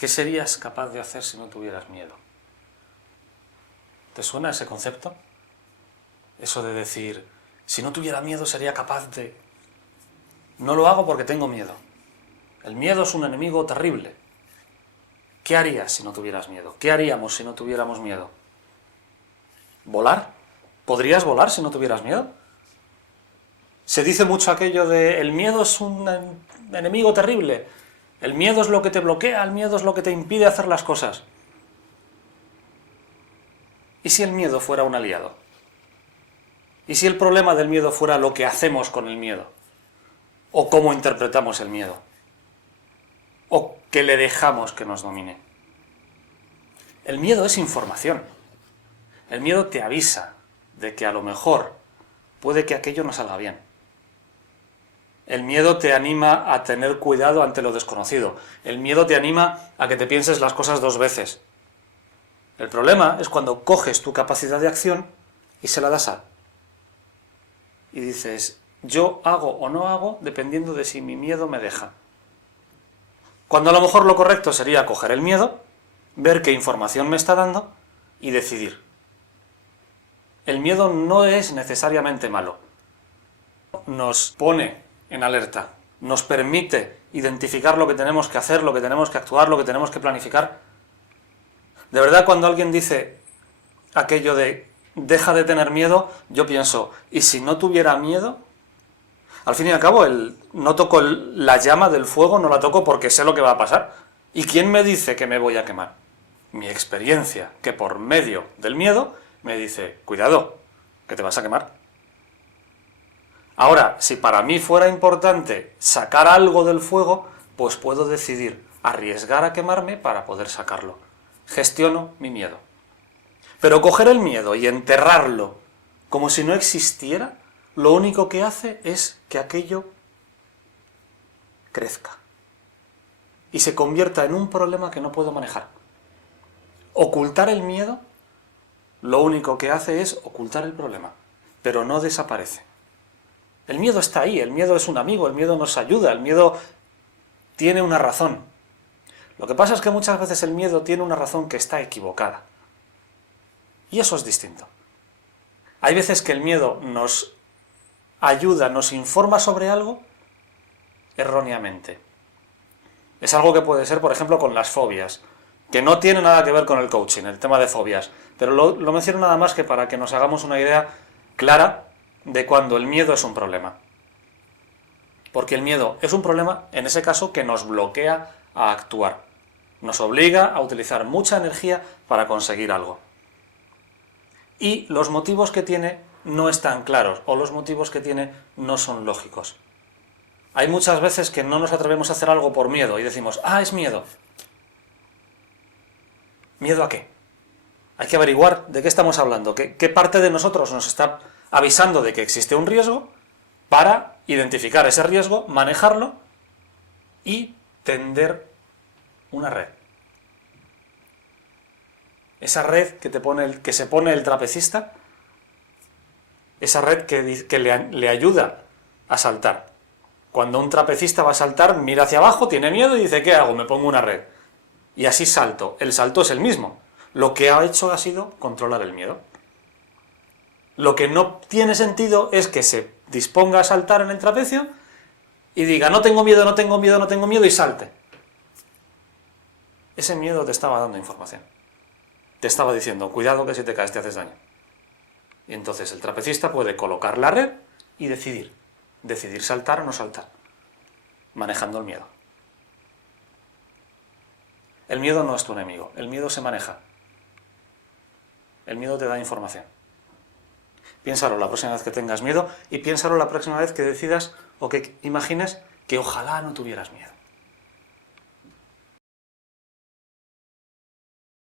¿Qué serías capaz de hacer si no tuvieras miedo? ¿Te suena ese concepto? Eso de decir, si no tuviera miedo sería capaz de... No lo hago porque tengo miedo. El miedo es un enemigo terrible. ¿Qué harías si no tuvieras miedo? ¿Qué haríamos si no tuviéramos miedo? ¿Volar? ¿Podrías volar si no tuvieras miedo? Se dice mucho aquello de el miedo es un enemigo terrible. El miedo es lo que te bloquea, el miedo es lo que te impide hacer las cosas. ¿Y si el miedo fuera un aliado? ¿Y si el problema del miedo fuera lo que hacemos con el miedo? ¿O cómo interpretamos el miedo? ¿O que le dejamos que nos domine? El miedo es información. El miedo te avisa de que a lo mejor puede que aquello no salga bien. El miedo te anima a tener cuidado ante lo desconocido. El miedo te anima a que te pienses las cosas dos veces. El problema es cuando coges tu capacidad de acción y se la das a... Y dices, yo hago o no hago dependiendo de si mi miedo me deja. Cuando a lo mejor lo correcto sería coger el miedo, ver qué información me está dando y decidir. El miedo no es necesariamente malo. Nos pone en alerta, nos permite identificar lo que tenemos que hacer, lo que tenemos que actuar, lo que tenemos que planificar. De verdad, cuando alguien dice aquello de deja de tener miedo, yo pienso, ¿y si no tuviera miedo? Al fin y al cabo, no toco la llama del fuego, no la toco porque sé lo que va a pasar. ¿Y quién me dice que me voy a quemar? Mi experiencia, que por medio del miedo me dice, cuidado, que te vas a quemar. Ahora, si para mí fuera importante sacar algo del fuego, pues puedo decidir arriesgar a quemarme para poder sacarlo. Gestiono mi miedo. Pero coger el miedo y enterrarlo como si no existiera, lo único que hace es que aquello crezca y se convierta en un problema que no puedo manejar. Ocultar el miedo, lo único que hace es ocultar el problema, pero no desaparece. El miedo está ahí, el miedo es un amigo, el miedo nos ayuda, el miedo tiene una razón. Lo que pasa es que muchas veces el miedo tiene una razón que está equivocada. Y eso es distinto. Hay veces que el miedo nos ayuda, nos informa sobre algo erróneamente. Es algo que puede ser, por ejemplo, con las fobias, que no tiene nada que ver con el coaching, el tema de fobias. Pero lo menciono nada más que para que nos hagamos una idea clara de cuando el miedo es un problema. Porque el miedo es un problema, en ese caso, que nos bloquea a actuar. Nos obliga a utilizar mucha energía para conseguir algo. Y los motivos que tiene no están claros, o los motivos que tiene no son lógicos. Hay muchas veces que no nos atrevemos a hacer algo por miedo y decimos, es miedo. ¿Miedo a qué? Hay que averiguar de qué estamos hablando, qué parte de nosotros nos está avisando de que existe un riesgo para identificar ese riesgo, manejarlo y tender una red. Esa red que se pone el trapecista, esa red que le ayuda a saltar. Cuando un trapecista va a saltar, mira hacia abajo, tiene miedo y dice, ¿qué hago? Me pongo una red. Y así salto. El salto es el mismo. Lo que ha hecho ha sido controlar el miedo. Lo que no tiene sentido es que se disponga a saltar en el trapecio y diga, no tengo miedo, no tengo miedo, no tengo miedo, y salte. Ese miedo te estaba dando información. Te estaba diciendo, cuidado que si te caes te haces daño. Y entonces el trapecista puede colocar la red y decidir saltar o no saltar, manejando el miedo. El miedo no es tu enemigo, el miedo se maneja. El miedo te da información. Piénsalo la próxima vez que tengas miedo y piénsalo la próxima vez que decidas o que imagines que ojalá no tuvieras miedo.